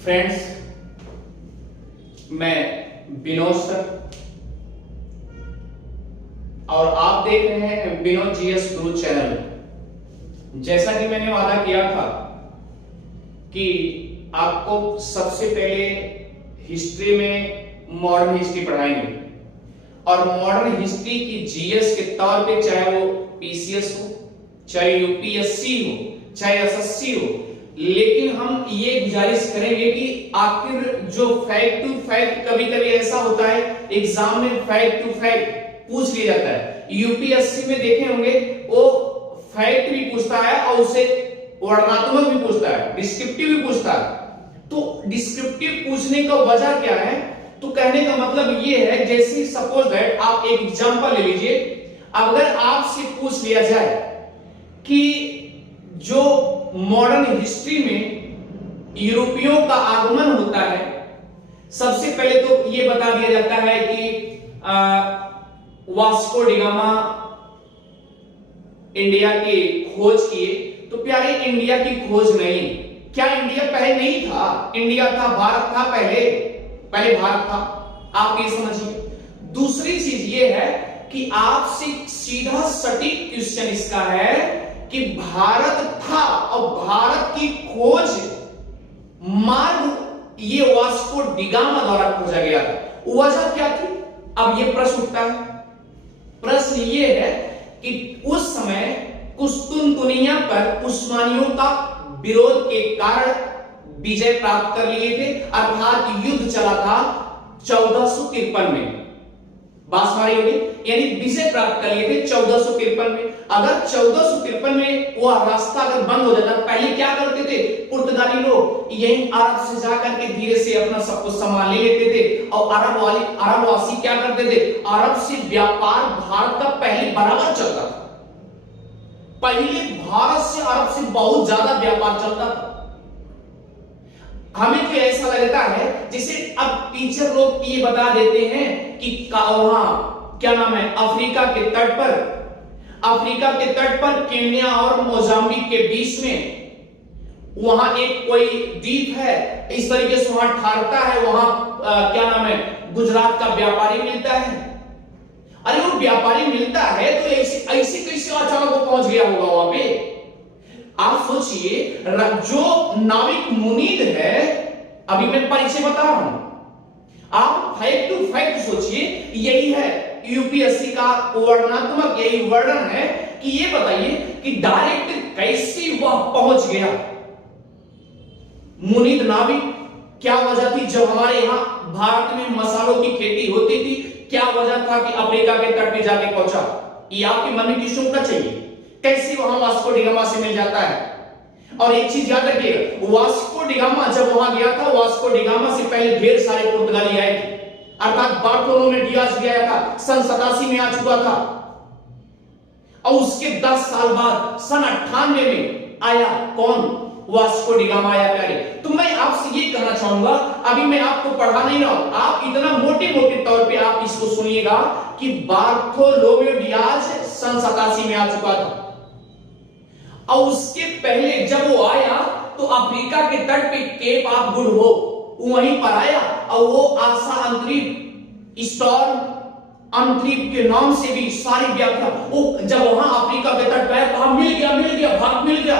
Friends, मैं Vinod sir और आप देख रहे हैं विनोद जीएस गुरु चैनल। जैसा कि मैंने वादा किया था कि आपको सबसे पहले हिस्ट्री में मॉडर्न हिस्ट्री पढ़ाएंगे और मॉडर्न हिस्ट्री की जीएस के तौर पे, चाहे वो पीसीएस हो, चाहे यूपीएससी हो, चाहे एसएससी हो, लेकिन हम ये गुजारिश करेंगे कि आखिर जो फैक्ट टू फैक्ट, कभी कभी ऐसा होता है एग्जाम में फैक्ट टू फैक्ट पूछ लिया जाता है। यूपीएससी में देखे होंगे वो फैक्ट भी पूछता है और उसे वर्णनात्मक भी पूछता है, डिस्क्रिप्टिव भी पूछता है। तो डिस्क्रिप्टिव पूछने का वजह क्या है? तो कहने का मतलब ये है, जैसे सपोज दैट आप एक एग्जांपल ले लीजिए, अगर आपसे पूछ लिया जाए कि जो मॉडर्न हिस्ट्री में यूरोपियों का आगमन होता है, सबसे पहले तो ये बता दिया जाता है कि वास्को डी गामा इंडिया की खोज किए। तो प्यारे, इंडिया की खोज नहीं, क्या इंडिया पहले नहीं था? इंडिया था, भारत था, पहले भारत था। आप ये समझिए। दूसरी चीज ये है कि आपसे सीधा सटीक क्वेश्चन इसका है कि भारत था और भारत की खोज मार्ग ये वास्को डी गामा द्वारा खोजा गया था। वजह क्या थी? अब ये प्रश्न उठता है। प्रश्न ये है कि उस समय कुस्तुनतुनिया पर उस्मानियों का विरोध के कारण विजय प्राप्त कर लिए थे, अर्थात युद्ध चला था 1453 में। बात हमारी होगी, यानी विजय प्राप्त कर लिए थे 1453 में। अगर 1453 में वो रास्ता अगर बंद हो जाता, पहले क्या करते थे पुर्तगाली लोग? यही अरब से जाकर के धीरे से अपना सब कुछ संभाल लेते थे और अरब वासी क्या करते थे? अरब से व्यापार भारत का पहले बराबर चलता था। पहले भारत से अरब से बहुत ज्यादा व्यापार चलता था। हमें तो ऐसा लगता है जैसे अब टीचर लोग ये बता देते हैं कि वहां क्या नाम है, अफ्रीका के तट पर केन्या और मोजाम्बिक के बीच में वहां एक कोई द्वीप है, इस तरीके से वहां ठहरता है, वहां क्या नाम है, गुजरात का व्यापारी मिलता है। अरे वो व्यापारी मिलता है तो ऐसे कैसे अचानक वो पहुंच गया होगा वहां पे? आप सोचिए, जो नाविक मुनीद है, अभी मैं परिचय बता रहा हूं, आप फैक्ट टू फैक्ट सोचिए। यही है यूपीएससी का वर्णनात्मक, यही वर्णन है कि ये बताइए कि डायरेक्ट कैसे वह पहुंच गया मुनीद नाविक। क्या वजह थी? जब हमारे यहां भारत में मसालों की खेती होती थी, क्या वजह था कि अफ्रीका के तट पे जाके पहुंचा? ये आपके मन में क्वेश्चन उठना चाहिए। कैसे वहां वास्को डी गामा से मिल जाता है? और एक चीज याद रखिएगा, वास्को डी गामा जब वहां गया था, वास्को डी गामा से पहले ढेर सारे पुर्तगाली आए थे, अर्थात बार्टोलोमे डियाज गया था, सन 87 में आ चुका था। और उसके 10 साल बाद सन 98 में आया कौन? वास्को डी गामा आया। प्यारे, तो मैं आपसे ये कहना चाहूंगा, अभी मैं आपको पढ़ा नहीं रहा हूं, आप इतना मोटे तौर पे आप इसको सुनिएगा कि बार्थोलोमेव डियाज सन 87 में आ चुका था। और उसके पहले जब वो आया तो अफ्रीका के तट पे केप ऑफ गुड होप वहीं पर आया, और वो आशा अंतरिप, स्टॉर्म अंतरिप के नाम से भी सारी व्याख्या, वो जब वहां अफ्रीका के तट पे कहा मिल गया, भाग मिल गया।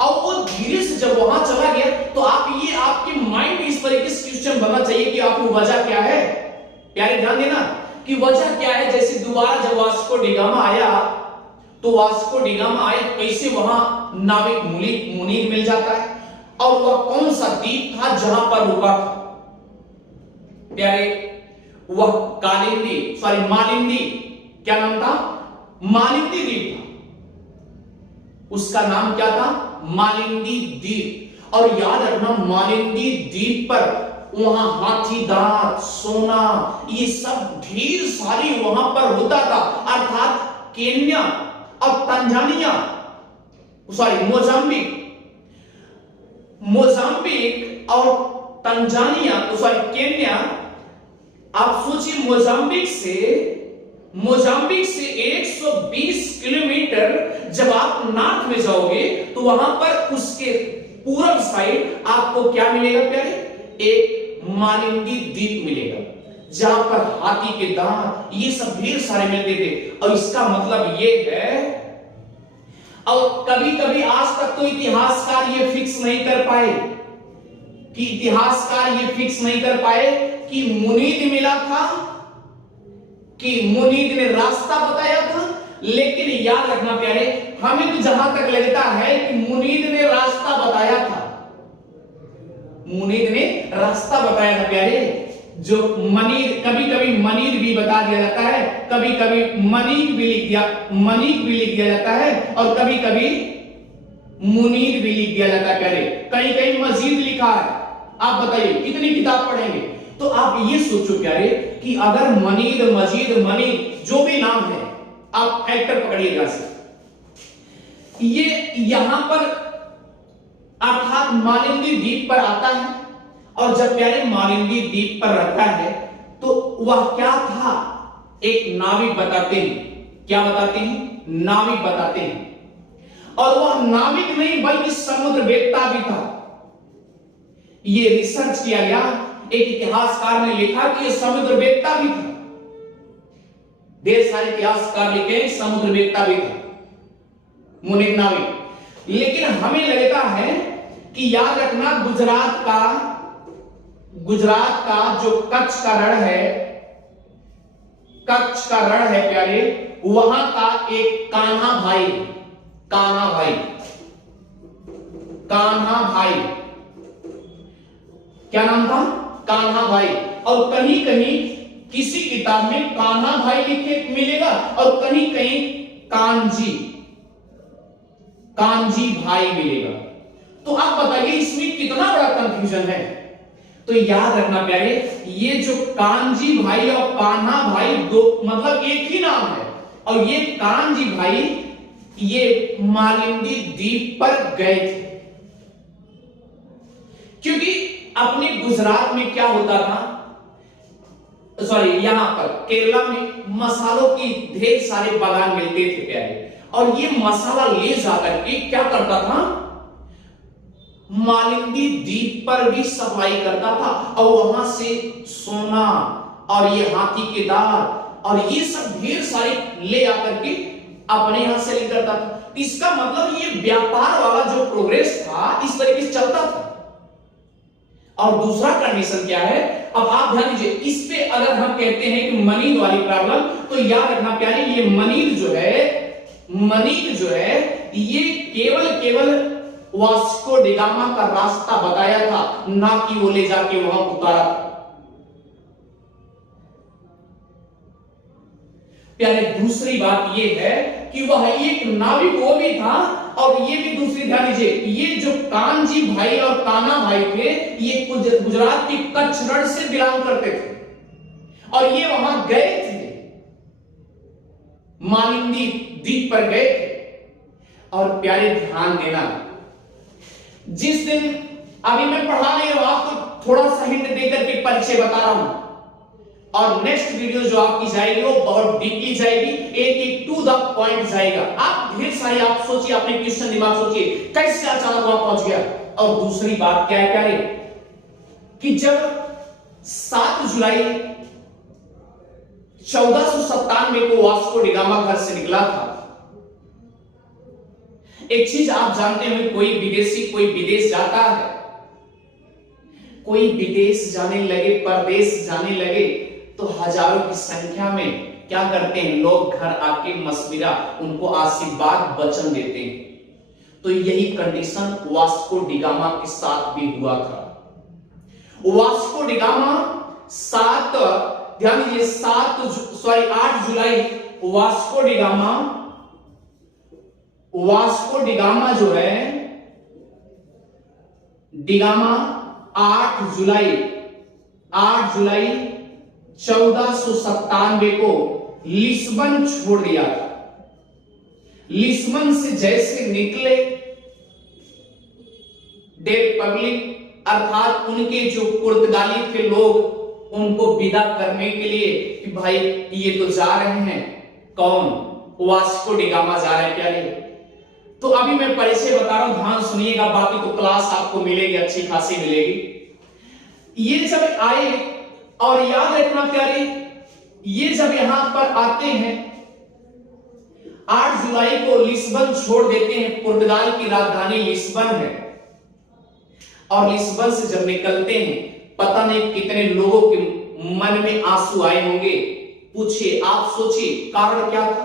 और वो धीरे से जब वहां चला गया तो आपके माइंड में इस तरीके से क्वेश्चन बनना चाहिए कि आपको वजह क्या है? प्यारे ध्यान देना कि वजह क्या है। जैसे दोबारा जब वास्को डी गामा आया तो वास्को डी गामा आए, कैसे वहां नाविक मुनीद मिल जाता है, और वह कौन सा द्वीप था जहां पर रुका था? प्यारे, वह मालिंदी, क्या नाम था? मालिंदी द्वीप था। उसका नाम क्या था? मालिंदी द्वीप। और याद रखना, मालिंदी द्वीप पर वहां हाथी दांत, सोना, ये सब ढेर सारी वहां पर होता था। अर्थात केन्या और तंजानिया, मोजाम्बिक और तंजानिया, केन्या। आप सोचिए, मोजाम्बिक से 120 किलोमीटर जब आप नॉर्थ में जाओगे तो वहां पर उसके पूर्व साइड आपको क्या मिलेगा प्यारे? एक मालिंदी द्वीप मिलेगा, जहां पर हाथी के दांत ये सब ढेर सारे मिलते थे। और इसका मतलब ये है, और कभी कभी आज तक तो इतिहासकार ये फिक्स नहीं कर पाए कि मुनीद मिला था कि मुनीद ने रास्ता बताया था। लेकिन याद रखना प्यारे, हमें तो जहां तक लगता है कि मुनीद ने रास्ता बताया था, प्यारे। जो मनीद, कभी कभी मनीद भी बता दिया जाता है, कभी कभी मनीद भी लिख दिया जाता है, और कभी कभी मुनीद भी लिख दिया जाता है प्यारे। कहीं कहीं मजीद लिखा है। आप बताइए कितनी किताब पढ़ेंगे? तो आप ये सोचो प्यारे कि अगर मनीद, मजीद, मनीद जो भी नाम है, आप एक्टर पकड़िएगा से, ये यहां पर अर्थात मालिंदी द्वीप पर आता है। और जब प्यारे मालिंदी द्वीप पर रहता है तो वह क्या था? एक नाविक बताते हैं। क्या बताते हैं? नाविक बताते हैं। और वह नाविक नहीं बल्कि समुद्र वेत्ता भी था। यह रिसर्च किया गया, एक इतिहासकार ने लिखा कि यह समुद्र वेत्ता भी था। ढेर सारे इतिहासकार लिखे समुद्र वेत्ता भी था, मुनीद नाविक। लेकिन हमें लगता है कि याद रखना, गुजरात का जो कच्छ का रण है प्यारे, वहां का एक कान्हा भाई, क्या नाम था? कान्हा भाई। और कहीं कहीं किसी किताब में कान्हा भाई लिखे मिलेगा, और कहीं कहीं कांजी भाई मिलेगा। तो आप बताइए इसमें कितना बड़ा कंफ्यूजन है। तो याद रखना प्यारे, ये जो कांजी भाई और कान्हा भाई दो मतलब एक ही नाम है। और ये कांजी भाई ये मालिंदी द्वीप पर गए थे, क्योंकि अपने गुजरात में क्या होता था, यहां पर केरला में मसालों की ढेर सारे बागान मिलते थे प्यारे। और ये मसाला ले जाकर के क्या करता था, मालिंदी द्वीप पर भी सप्लाई करता था। और वहां से सोना और ये हाथी के दांत और ये सब ढेर सारे ले आकर के अपने यहां सेल करता था। इसका मतलब ये व्यापार वाला जो प्रोग्रेस था इस तरीके से चलता था। और दूसरा कंडीशन क्या है, अब आप ध्यान दीजिए, इस पे अगर हम कहते हैं कि मनीद वाली प्रॉब्लम, तो याद रखना प्यारे, ये मनीद जो है ये केवल वास्को डिगामा का रास्ता बताया था, ना कि वो ले जाके वहां उतारा था। प्यारे दूसरी बात ये है कि वह एक नाविक वो भी था, और ये भी दूसरी ध्यान दीजिए, ये जो कानजी भाई और कान्हा भाई थे ये गुजरात की कच्छ रण से बिलोंग करते थे। और ये वहां गए थे, मालिंदी द्वीप पर गए थे। और प्यारे ध्यान देना, जिस दिन अभी मैं पढ़ा नहीं रहा, आपको थोड़ा सा हिंट देकर के परिचय बता रहा हूं, और नेक्स्ट वीडियो जो आपकी जाएगी वो बहुत डीपली जाएगी, एक टू द पॉइंट जाएगा। आप ढेर सारे आप सोचिए, अपने क्वेश्चन दिमाग सोचिए कैसे अचानक वहां पहुंच गया। और दूसरी बात क्या है प्यारे, कि जब 7 जुलाई 1497 को वास्को डिगामा घर से निकला था, एक चीज आप जानते हैं, कोई विदेश जाता है, कोई विदेश जाने लगे, परदेश जाने लगे, तो हजारों की संख्या में क्या करते हैं लोग, घर आके मशविरा, उनको आशीर्वाद वचन देते हैं। तो यही कंडीशन वास्को डिगामा के साथ भी हुआ था। वास्को डिगामा 8 जुलाई वास्को डिगामा जो है, डिगामा 8 जुलाई 1497 को लिस्बन छोड़ दिया था। लिस्बन से जैसे निकले, डे पब्लिक अर्थात उनके जो पुर्तगाली थे लोग, उनको विदा करने के लिए कि भाई ये तो जा रहे हैं, कौन, वास्को डिगामा जा रहे हैं प्यारे, तो अभी मैं परिचय बता रहा हूं, ध्यान सुनिएगा, बाकी तो क्लास आपको मिलेगी, अच्छी खासी मिलेगी। ये जब आए, और याद रखना प्यारे, ये जब यहां पर आते हैं 8 जुलाई को लिस्बन छोड़ देते हैं। पुर्तगाल की राजधानी लिस्बन है, और लिस्बन से जब निकलते हैं, पता नहीं कितने लोगों के मन में आंसू आए होंगे। पूछिए, आप सोचिए, कारण क्या था?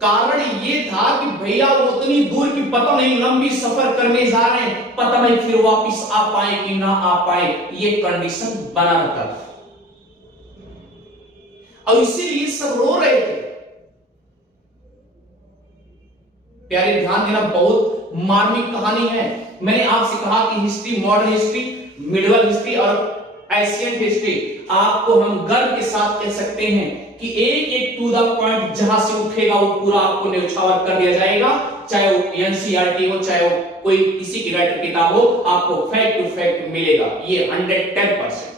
कारण ये था कि भैया वो उतनी दूर की पता नहीं लंबी सफर करने जा रहे हैं, पता नहीं फिर वापस आ पाए कि ना आ पाए, ये कंडीशन बना रहता था, और इसीलिए सब रो रहे थे। प्यारे ध्यान देना, बहुत मार्मिक कहानी है। मैंने आपसे कहा कि history, modern history, medieval history और एशियन हिस्ट्री, आपको हम गर्व के साथ कह सकते हैं कि एक एक टू द पॉइंट जहां से उठेगा वो पूरा आपको न्यौछावर कर दिया जाएगा, चाहे वो एनसीईआरटी हो, चाहे वो कोई किसी की राइटर किताब हो, आपको फैक्ट टू फैक्ट मिलेगा, ये 110%।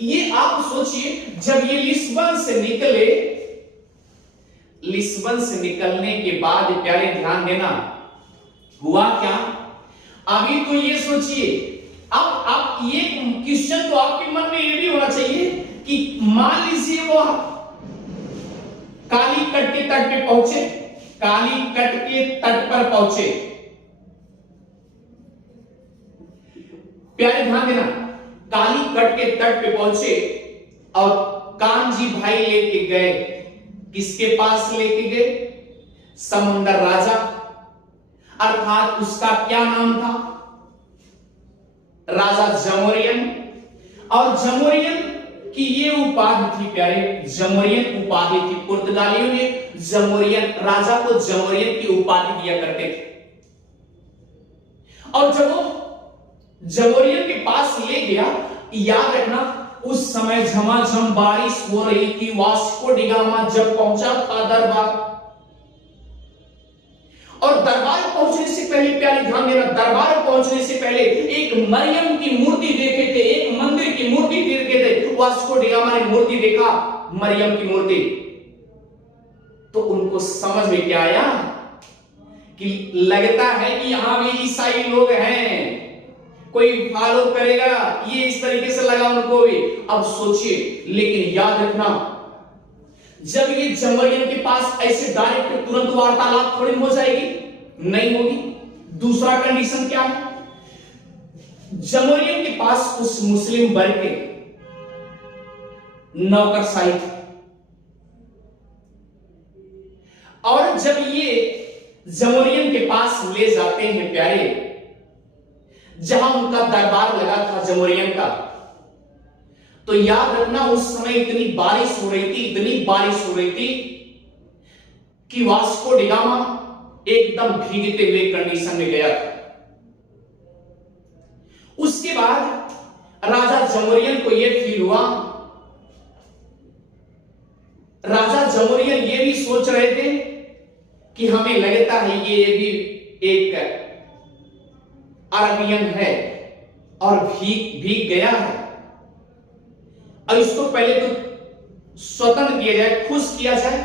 ये आप सोचिए, जब ये लिस्बन से निकले, लिस्बन से निकलने के बाद प्यारे ध्यान देना, हुआ क्या? अभी तो ये सोचिए, अब आप ये क्वेश्चन तो आपके मन में ये भी होना चाहिए कि मान लीजिए वो काली कट के तट पे पहुंचे, काली कट के तट पर पहुंचे। प्यारे ध्यान देना, काली कट के तट पे पहुंचे और कानजी भाई लेके गए, किसके पास लेके गए? समंदर राजा, अर्थात उसका क्या नाम था? राजा जमोरियन। और जमोरियन की ये उपाधि थी प्यारे, जमोरियन उपाधि थी। पुर्तगालियों ने जमोरियन, राजा को जमोरियन की उपाधि दिया करते थे। और जब वो जमोरियन के पास ले गया, याद रखना उस समय झमाझम बारिश हो रही थी। वास्को डी गामा जब पहुंचा था दरबार, और दरबार पहुंचने से पहले, प्यारे ध्यान देना, दरबार पहुंचने से पहले एक मरियम की मूर्ति देखे थे, एक मंदिर की मूर्ति देखे थे। वास्को डी गामा ने मूर्ति देखा, मरियम की मूर्ति, तो उनको समझ में क्या आया कि लगता है कि यहां भी ईसाई लोग हैं, कोई फॉलो करेगा, ये इस तरीके से लगा उनको भी। अब सोचिए, लेकिन याद रखना, जब ये जमोरियन के पास ऐसे डायरेक्ट तुरंत वार्तालाप थोड़ी हो जाएगी, नहीं होगी। दूसरा कंडीशन क्या है? जमोरियन के पास उस मुस्लिम वर्ग के नौकरशाही थे, और जब ये जमोरियन के पास ले जाते हैं प्यारे, जहां उनका दरबार लगा था जमोरियन का, तो याद रखना उस समय इतनी बारिश हो रही थी, इतनी बारिश हो रही थी कि वास्को डी गामा एकदम भीगते हुए कंडीशन में गया था। उसके बाद राजा जमोरियन को यह फील हुआ, राजा जमोरियन ये भी सोच रहे थे कि हमें लगता है ये भी एक अरबियन है और भीग गया है, और इसको पहले तो स्वतंत्र किया जाए, खुश किया जाए।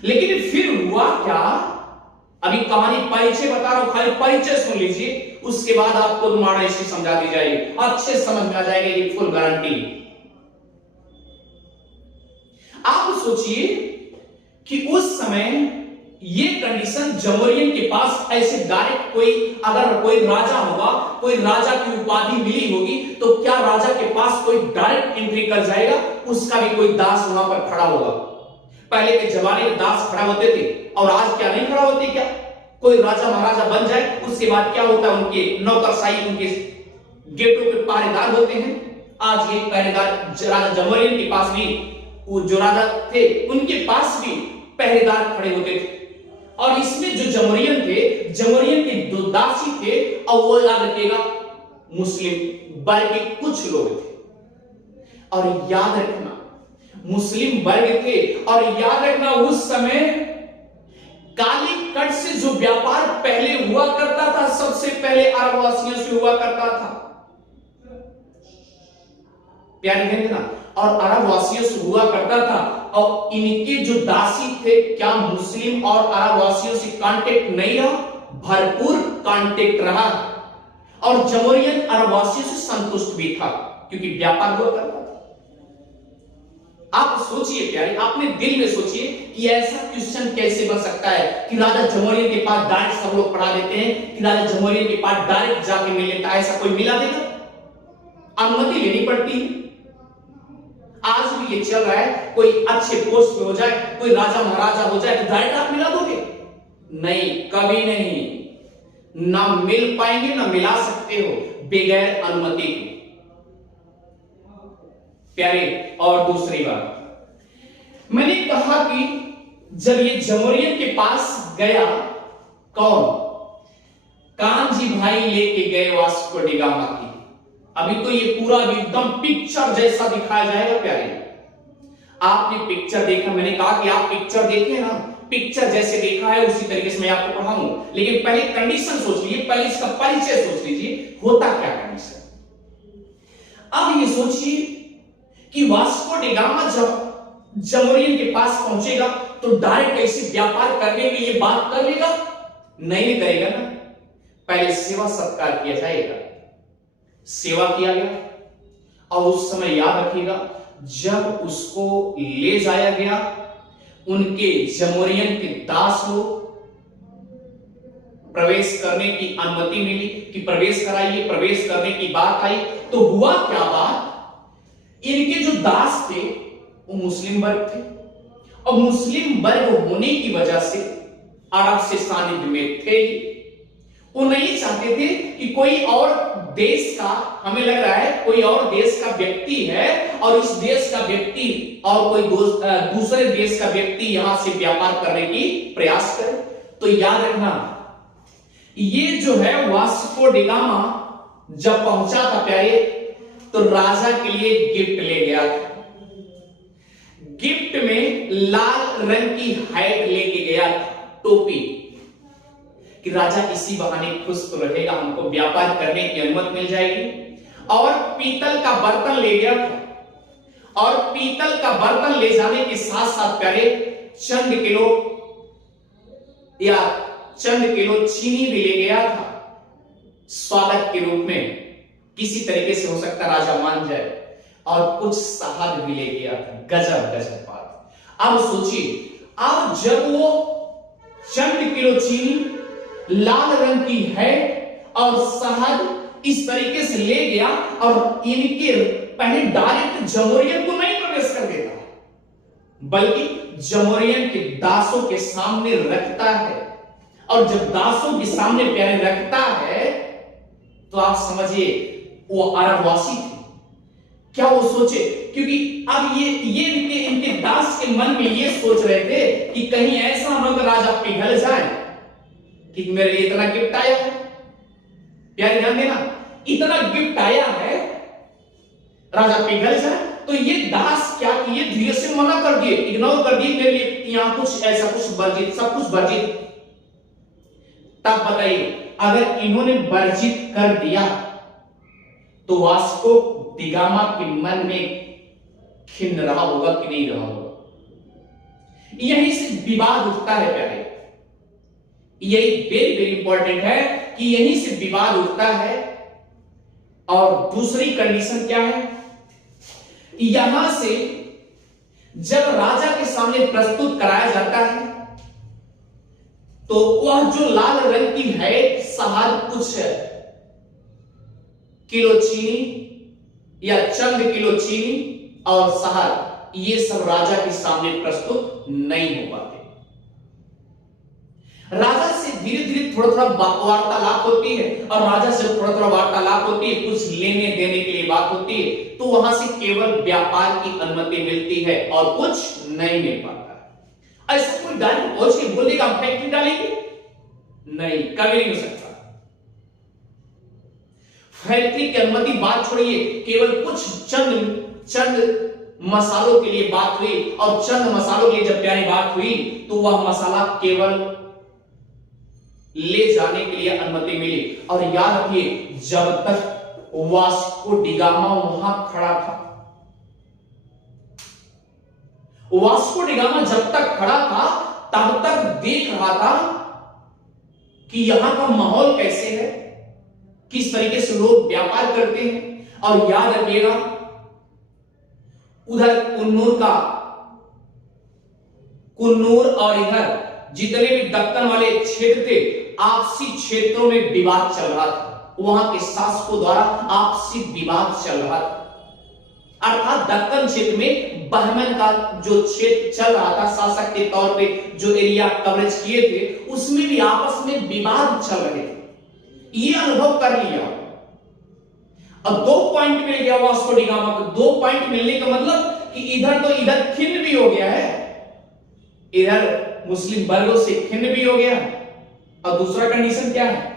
लेकिन फिर हुआ क्या? अभी कहानी परिचय बता रहा हूं, खाली परिचय सुन लीजिए, उसके बाद आपको मॉडर्न हिस्ट्री समझा दी जाएगी, अच्छे समझ में आ जाएगा, ये फुल गारंटी। आप सोचिए कि उस समय ये कंडीशन जमोरियन के पास ऐसे डायरेक्ट कोई, अगर कोई राजा होगा, कोई राजा की उपाधि मिली होगी, तो क्या राजा के पास कोई डायरेक्ट एंट्री कर जाएगा? उसका भी कोई दास वहां पर खड़ा होगा। पहले के जमाने में दास खड़ा होते थे, और आज क्या नहीं खड़ा होते? क्या कोई राजा महाराजा बन जाए, उसके बाद क्या होता है? उनके नौकरशाही, उनके गेटों पे पहरेदार होते हैं। आज ये पहरेदार राजा जमोरियन के पास भी, वो जो राजा थे उनके पास भी पहरेदार खड़े होते थे। और इसमें जो जमोरियन थे, जमोरियन के दो दासी थे, और वो याद रखिएगा मुस्लिम वर्ग के कुछ लोग थे। और याद रखना मुस्लिम वर्ग थे, और याद रखना उस समय काली कट से जो व्यापार पहले हुआ करता था, सबसे पहले अरब वासियों से हुआ करता था, प्यारे ना, और अरब वासियों से हुआ करता था। और इनके जो दासी थे, क्या मुस्लिम और अरब वासियों से कांटेक्ट नहीं रहा? भरपूर कांटेक्ट रहा। और जमोरियन अरब वासियों से संतुष्ट भी था, क्योंकि व्यापार हुआ करता था। आप सोचिए प्यारे, अपने दिल में सोचिए कि ऐसा क्वेश्चन कैसे बन सकता है कि राजा जमोरियन के पास डायरेक्ट सब लोग पढ़ा देते हैं कि राजा जमोरियन के पास डायरेक्ट जाके मिल लेता है। ऐसा कोई मिला देगा? अनुमति लेनी पड़ती है। आज भी ये चल रहा है, कोई अच्छे पोस्ट पे हो जाए, कोई राजा महाराजा हो जाए तो डायरेक्ट आप मिला दोगे? नहीं, कभी नहीं। ना मिल पाएंगे, ना मिला सकते हो बगैर अनुमति के प्यारे। और दूसरी बात, मैंने कहा कि जब ये जमोरियन के पास गया, कौन? कानजी भाई लेके गए वास्को डी गामा की। अभी तो ये पूरा एकदम पिक्चर जैसा दिखाया जाएगा प्यारे। आपने पिक्चर देखा, मैंने कहा कि आप पिक्चर देखें ना, पिक्चर जैसे देखा है उसी तरीके से मैं आपको पढ़ाऊंगा। लेकिन पहले कंडीशन सोच लीजिए, पहले इसका परिचय सोच लीजिए, होता क्या कंडीशन। अब ये सोचिए कि वास्को डी गामा जब जमोरियन के पास पहुंचेगा तो डायरेक्ट ऐसे व्यापार करने के लिए बात कर लेगा? नहीं करेगा ना। पहले सेवा सत्कार किया जाएगा, सेवा किया गया। और उस समय याद रखिएगा, जब उसको ले जाया गया, उनके जमोरियन के दास लोग प्रवेश करने की अनुमति मिली कि प्रवेश कराइए, प्रवेश करने की बात आई। तो हुआ क्या बात, इनके जो दास थे वो मुस्लिम वर्ग थे, और मुस्लिम वर्ग होने की वजह से अरब से सानिध्य में थे। वो नहीं चाहते थे कि कोई और देश का, हमें लग रहा है कोई और देश का व्यक्ति है और इस देश का व्यक्ति और कोई दूसरे देश का व्यक्ति यहां से व्यापार करने की प्रयास करे। तो याद रखना, ये जो है वास्को डी गामा जब पहुंचा था प्यारे, तो राजा के लिए गिफ्ट ले गया था। गिफ्ट में लाल रंग की हैट लेके गया था, टोपी, कि राजा इसी बहाने खुश तो रहेगा, हमको व्यापार करने की अनुमति मिल जाएगी। और पीतल का बर्तन ले गया था, और पीतल का बर्तन ले जाने के साथ साथ प्यारे चंद किलो चीनी भी ले गया था, स्वागत के रूप में। किसी तरीके से हो सकता राजा मान जाए। और कुछ शहद भी ले गया था। गजब गजब बात। अब सोचिए, अब जब वो चंद किलो चीनी, लाल रंग की है और शहद इस तरीके से ले गया, और इनके पहले डायरेक्ट जमोरियन को नहीं प्रवेश कर देता, बल्कि जमोरियन के दासों के सामने रखता है। और जब दासों के सामने प्यारे रखता है, तो आप समझिए वो अरबवासी थे। क्या वो सोचे, क्योंकि अब ये इनके दास के मन में ये सोच रहे थे कि कहीं ऐसा न हो राजा पिघल जाए कि मेरे लिए इतना गिफ्ट आया है। प्यारे ध्यान देना, इतना गिफ्ट आया है, राजा पिघल जाए। तो ये दास क्या किए, धीरे से मना कर दिए, इग्नोर कर दिए, मेरे लिए यहां कुछ ऐसा कुछ वर्जित, सब कुछ वर्जित। तब बताइए, अगर इन्होंने वर्जित कर दिया तो वास्को डी गामा के मन में खिन्न रहा होगा कि नहीं रहा होगा। यहीं से विवाद उठता है प्यारे। यही वेरी वेरी इंपॉर्टेंट है कि यहीं से विवाद उठता है। और दूसरी कंडीशन क्या है, यहां से जब राजा के सामने प्रस्तुत कराया जाता है, तो वह जो लाल रंग की है शहद, कुछ किलो चीनी या चंद किलो चीनी और शहद, ये सब राजा के सामने प्रस्तुत नहीं हो पाते। राजा से धीरे धीरे थोड़ा थोड़ा वार्तालाप होती है, और राजा से थोड़ा थोड़ा वार्तालाप होती है, कुछ लेने देने के लिए बात होती है, तो वहां से केवल व्यापार की अनुमति मिलती है और कुछ नहीं मिल पाता। ऐसा कोई डायरेक्ट पहुंच के बोल देगा फैक्ट्री डालेंगे, नहीं, कभी नहीं हो सकता। फैक्ट्री की अनुमति बात छोड़िए, केवल कुछ चंद मसालों के लिए बात हुई, और चंद मसालों के लिए जब प्यारी बात हुई, तो वह मसाला केवल ले जाने के लिए अनुमति मिली। और याद रखिए, जब तक वास्को डी गामा वहां खड़ा था, वास्को डी गामा जब तक खड़ा था तब तक देख रहा था कि यहां का माहौल कैसे है, किस तरीके से लोग व्यापार करते हैं। और याद रखिएगा, उधर कुन्नूर और इधर जितने भी दक्कन वाले क्षेत्र थे, आपसी क्षेत्रों में विवाद चल रहा था, वहां के शासकों द्वारा आपसी विवाद चल रहा था। अर्थात दक्कन क्षेत्र में बहमन का जो क्षेत्र चल रहा था, शासक के तौर पे जो एरिया कवरेज किए थे, उसमें भी आपस में विवाद चल रहे थे। ये अनुभव कर लिया। अब 2 पॉइंट मिल गया वास्को डी गामा को। 2 पॉइंट मिलने का मतलब कि इधर तो इधर खिन्न भी हो गया है, इधर मुस्लिम वर्गों से खिन्न भी हो गया। और दूसरा कंडीशन क्या है,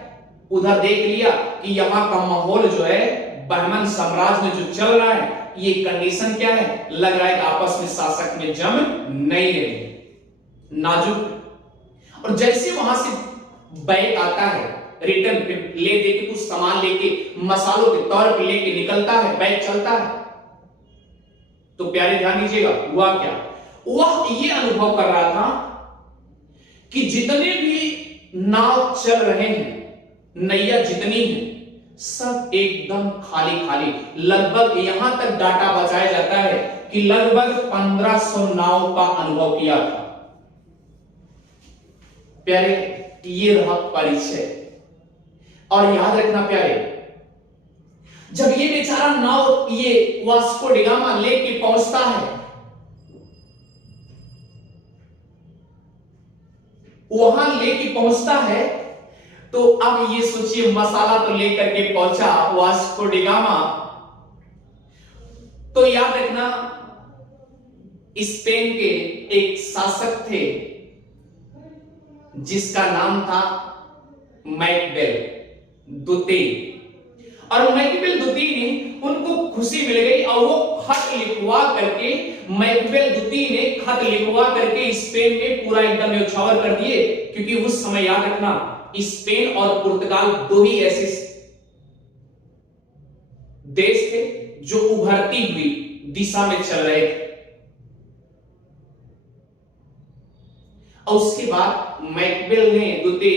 उधर देख लिया कि यहां का माहौल जो है बहमन साम्राज्य में जो चल रहा है, ये कंडीशन क्या है, लग रहा है कि आपस में शासक में जम नहीं रहे, नाजुक। और जैसे वहां से बैग आता है, रिटर्न ले दे के कुछ सामान लेके मसालों के तौर पे लेके निकलता है, बैग चलता है, तो प्यारे ध्यान दीजिएगा, हुआ क्या, वह ये अनुभव कर रहा था कि जितने भी नाव चल रहे हैं, नैया जितनी है, सब एकदम खाली खाली। लगभग यहां तक डाटा बचाया जाता है कि लगभग 1500 नाव का अनुभव किया था। प्यारे, ये रहा परिचय। और याद रखना प्यारे, जब ये बेचारा नाव ये वास्को डी गामा लेके पहुंचता है, वहां लेके पहुंचता है, तो अब ये सोचिए, मसाला तो लेकर के पहुंचा वास्को डी गामा। तो याद रखना, स्पेन के एक शासक थे जिसका नाम था मैकबेल दुती। और मैकबेल दुती ने, उनको खुशी मिल गई और वो खत लिखवा करके, मैकबेल दुती ने खत लिखवा करके स्पेन में पूरा एकदम न्यौछावर कर दिए। क्योंकि उस समय याद रखना, स्पेन और पुर्तगाल 2 ही ऐसे देश थे जो उभरती हुई दिशा में चल रहे थे। और उसके बाद मैकबेल ने दुती,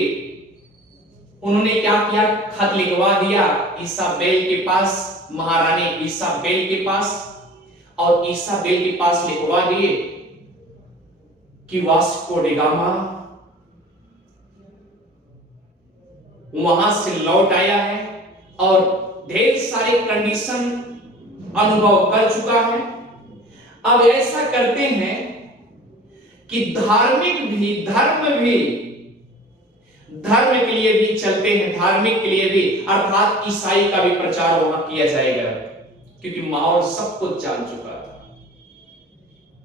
उन्होंने क्या किया, खत लिखवा दिया इसाबेल के पास, महारानी इसाबेल के पास। और इसाबेल के पास लिखवा दिए कि वास्को डी गामा वहां से लौट आया है और ढेर सारे कंडीशन अनुभव कर चुका है। अब ऐसा करते हैं कि धर्म के लिए भी चलते हैं, धार्मिक के लिए भी, अर्थात ईसाई का भी प्रचार वहां किया जाएगा, क्योंकि माहौल सब कुछ जान चुका था।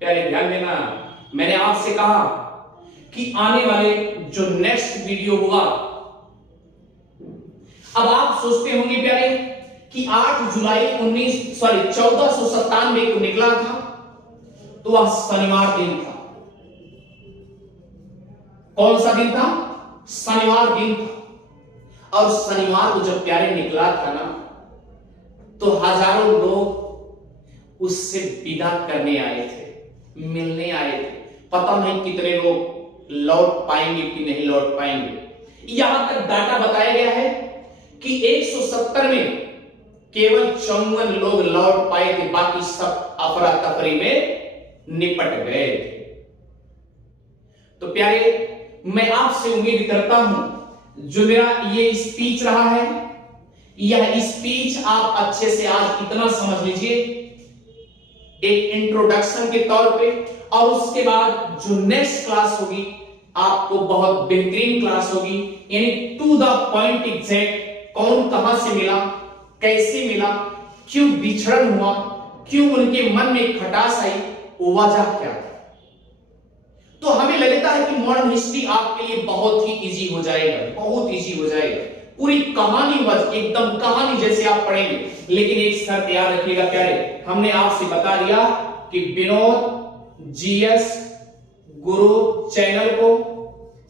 प्यारे ध्यान देना, मैंने आपसे कहा कि आने वाले जो नेक्स्ट वीडियो होगा, अब आप सोचते होंगे प्यारे कि 8 जुलाई 1497 को निकला था, तो वह शनिवार दिन था। कौन सा दिन था? शनिवार दिन था। और शनिवार को जब प्यारे निकला था ना, तो हजारों लोग उससे विदा करने आए थे, मिलने आए थे। पता नहीं कितने लोग लौट पाएंगे कि नहीं लौट पाएंगे। यहां तक डाटा बताया गया है कि 170 में केवल 54 लोग लौट पाए थे, बाकी सब अफरा तफरी में निपट गए थे। तो प्यारे, मैं आपसे उम्मीद करता हूं जो मेरा ये स्पीच रहा है, यह स्पीच आप अच्छे से आज इतना समझ लीजिए, एक इंट्रोडक्शन के तौर पे, और उसके बाद जो नेक्स्ट क्लास होगी आपको बहुत बेहतरीन क्लास होगी, यानी टू द पॉइंट एग्जैक्ट, कौन कहां से मिला, कैसे मिला, क्यों बिछड़न हुआ, क्यों उनके मन में खटास आई, वजह क्या था। तो हमें लगता है कि मॉडर्न हिस्ट्री आपके लिए बहुत ही इजी हो जाएगा, बहुत इजी हो जाएगा। पूरी कहानी बस एकदम कहानी जैसे आप पढ़ेंगे। लेकिन एक शर्त याद रखिएगा प्यारे, हमने आपसे बता दिया कि विनोद जीएस गुरु चैनल को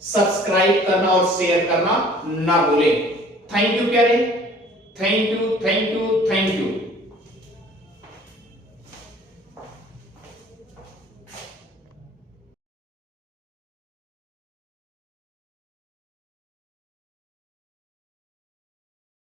सब्सक्राइब करना और शेयर करना ना भूलें। थैंक यू प्यारे, thank you, thank you, thank you.